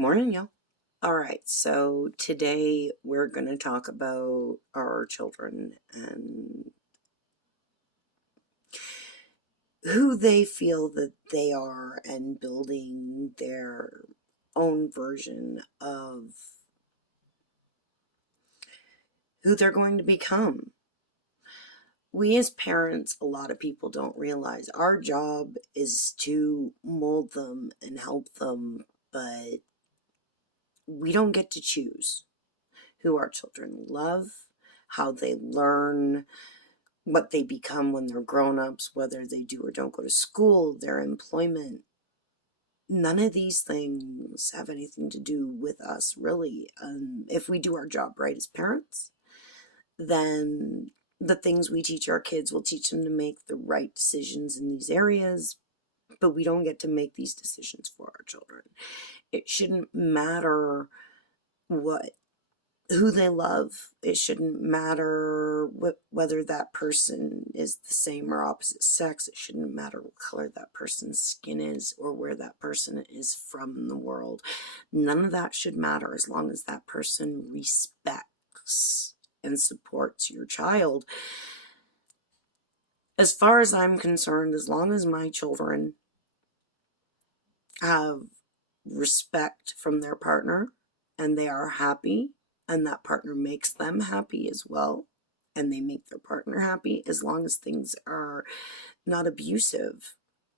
Morning, y'all. All right, so today we're going to talk about our children and who they feel that they are and building their own version of who they're going to become. We as parents, a lot of people don't realize our job is to mold them and help them, but we don't get to choose who our children love, how they learn, what they become when they're grown-ups, whether they do or don't go to school, their employment. None of these things have anything to do with us, really. If we do our job right as parents, then the things we teach our kids will teach them to make the right decisions in these areas, but we don't get to make these decisions for our children. It shouldn't matter what who they love. It shouldn't matter whether that person is the same or opposite sex. It shouldn't matter what color that person's skin is or where that person is from in the world. None of that should matter as long as that person respects and supports your child. As far as I'm concerned, as long as my children have respect from their partner and they are happy and that partner makes them happy as well, and they make their partner happy, as long as things are not abusive,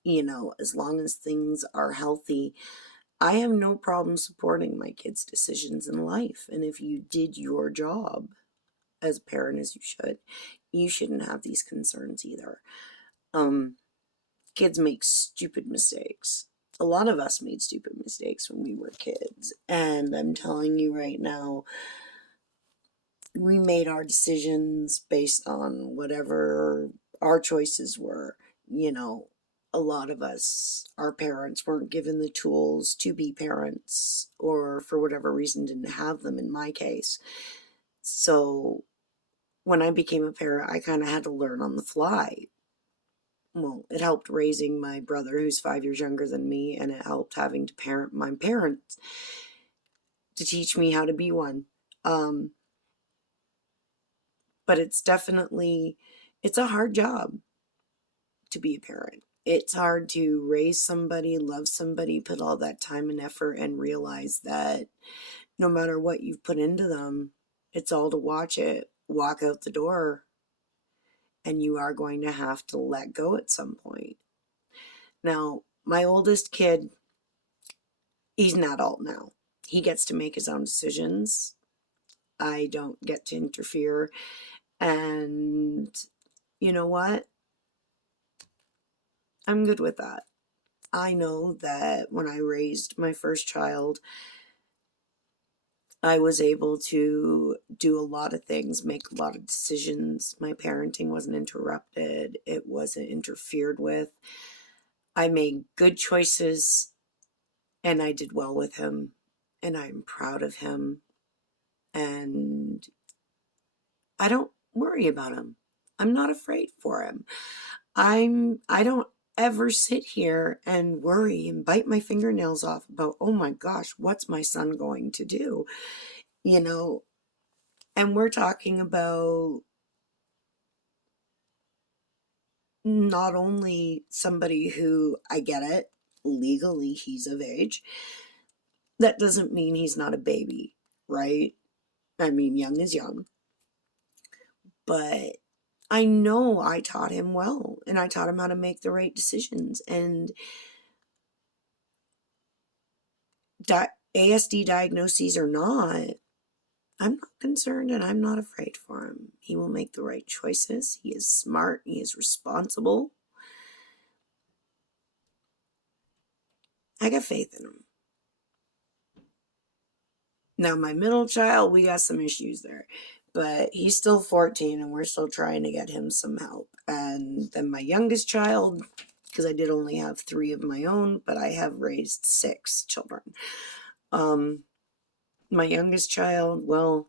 as long as things are healthy, I have no problem supporting my kids' decisions in life. And if you did your job as a parent as you shouldn't have these concerns either. Kids make stupid mistakes. A lot of us made stupid mistakes when we were kids. And I'm telling you right now, we made our decisions based on whatever our choices were. A lot of us, our parents weren't given the tools to be parents, or for whatever reason didn't have them in my case. So when I became a parent, I kind of had to learn on the fly. Well, it helped raising my brother, who's 5 years younger than me, and it helped having to parent my parents to teach me how to be one. But it's a hard job to be a parent. It's hard to raise somebody, love somebody, put all that time and effort, and realize that no matter what you've put into them, it's all to watch it walk out the door, and you are going to have to let go at some point. Now, my oldest kid, he's an adult now. He gets to make his own decisions. I don't get to interfere. And you know what? I'm good with that. I know that when I raised my first child, I was able to do a lot of things, make a lot of decisions. My parenting wasn't interrupted. It wasn't interfered with. I made good choices and I did well with him, and I'm proud of him. And I don't worry about him. I'm not afraid for him. I don't ever sit here and worry and bite my fingernails off about, oh my gosh, what's my son going to do? You know, and we're talking about not only somebody who, I get it, legally he's of age. That doesn't mean he's not a baby, right? I mean, young is young. But I know I taught him well, and I taught him how to make the right decisions. And ASD diagnoses or not, I'm not concerned and I'm not afraid for him. He will make the right choices. He is smart. He is responsible. I got faith in him. Now, my middle child, we got some issues there. But he's still 14 and we're still trying to get him some help. And then my youngest child, because I did only have 3 of my own, but I have raised 6 children. My youngest child, well,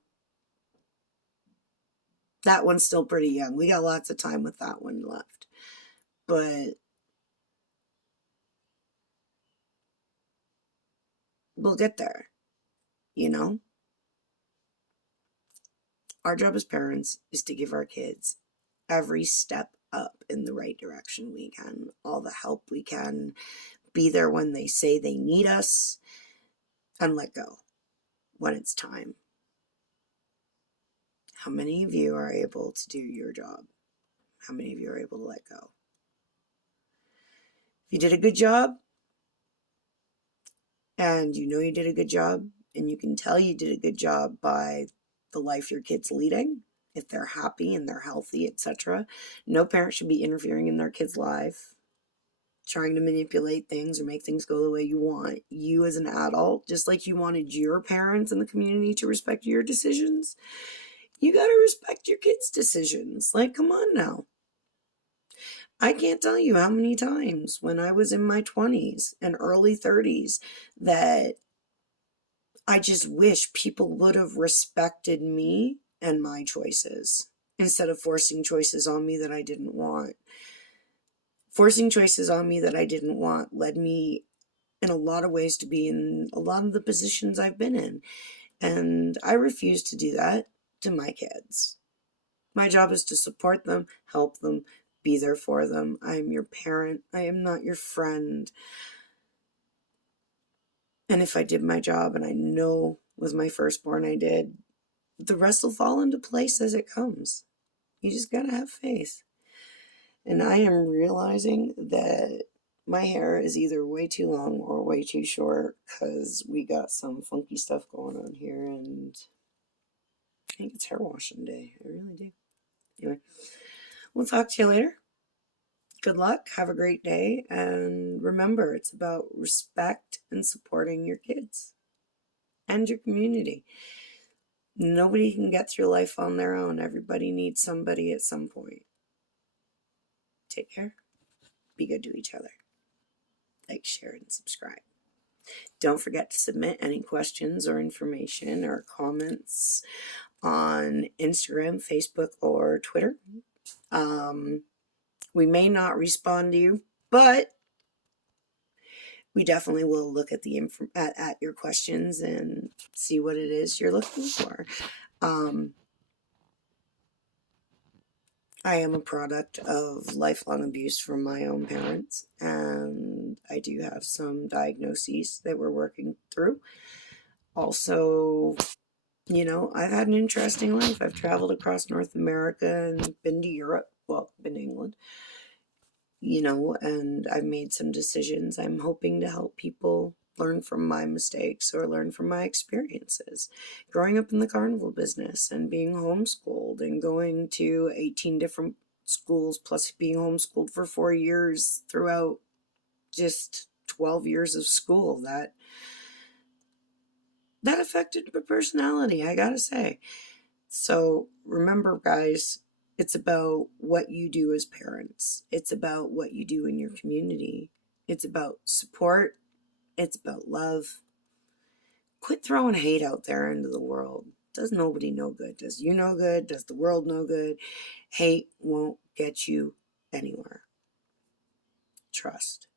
that one's still pretty young. We got lots of time with that one left. But we'll get there, you know? Our job as parents is to give our kids every step up in the right direction we can, all the help we can, be there when they say they need us, and let go when it's time. How many of you are able to do your job? How many of you are able to let go? If you did a good job, and you know you did a good job, and you can tell you did a good job by the life your kid's leading, if they're happy and they're healthy, etc. No parent should be interfering in their kid's life, trying to manipulate things or make things go the way you want. You as an adult, just like you wanted your parents and the community to respect your decisions, you got to respect your kids' decisions. Like, come on now. I can't tell you how many times when I was in my 20s and early 30s that I just wish people would have respected me and my choices instead of forcing choices on me that I didn't want. Forcing choices on me that I didn't want led me in a lot of ways to be in a lot of the positions I've been in. And I refuse to do that to my kids. My job is to support them, help them, be there for them. I am your parent. I am not your friend. And if I did my job, and I know with my firstborn I did, the rest will fall into place as it comes. You just gotta have faith. And I am realizing that my hair is either way too long or way too short because we got some funky stuff going on here, and I think it's hair washing day. I really do. Anyway, we'll talk to you later. Good luck. Have a great day. And remember, it's about respect and supporting your kids and your community. Nobody can get through life on their own. Everybody needs somebody at some point. Take care. Be good to each other. Like, share, and subscribe. Don't forget to submit any questions or information or comments on Instagram, Facebook, or Twitter. We may not respond to you, but we definitely will look at the at your questions and see what it is you're looking for. I am a product of lifelong abuse from my own parents, and I do have some diagnoses that we're working through. Also, you know, I've had an interesting life. I've traveled across North America and been to Europe, well, been to England, you know, and I've made some decisions. I'm hoping to help people learn from my mistakes or learn from my experiences. Growing up in the carnival business and being homeschooled and going to 18 different schools, plus being homeschooled for 4 years throughout just 12 years of school, that affected my personality, I gotta say. So remember, guys, it's about what you do as parents. It's about what you do in your community. It's about support. It's about love. Quit throwing hate out there into the world. Does nobody no good? Does you no good? Does the world no good? Hate won't get you anywhere. Trust.